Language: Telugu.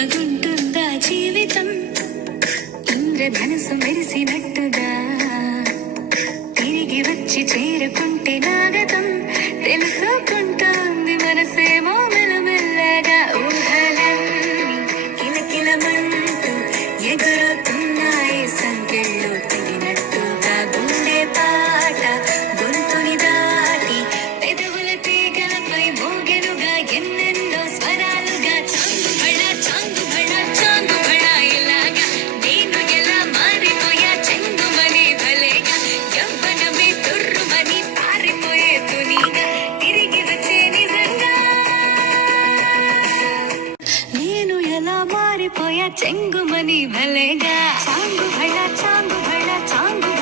తిప్పగుంటుందా జీవితం ఇంద్రధనుసు మెరిసినట్టుగా తిరిగి వచ్చి చేరుకుంటే నాగతం తెలుసుకుంటోంది మనసేమో మెల్లమెల్లగా ఊహలన్నీ కిలకిలమంటూ ఎగురుతున్నాయి సంఖ్యల్లో తిరిగినట్టుగా గుండె పాట గొంతుని దాటి పెదవుల తీగలపై మోగెనుగా ఎన్నెన్నో స్వరాలుగా చాంగుబళ చాంగుబళ ఇలాగా నేను ఎలా మారిపోయా చెంగుమని భలేగా యవ్వనమే తుర్రుమని పారిపోయే తునిగా తిరిగి వచ్చే నిజంగా నేను ఎలా మారిపోయా చెంగుమని భలేగా చాంగుబళ చాంగుబళ చాంగు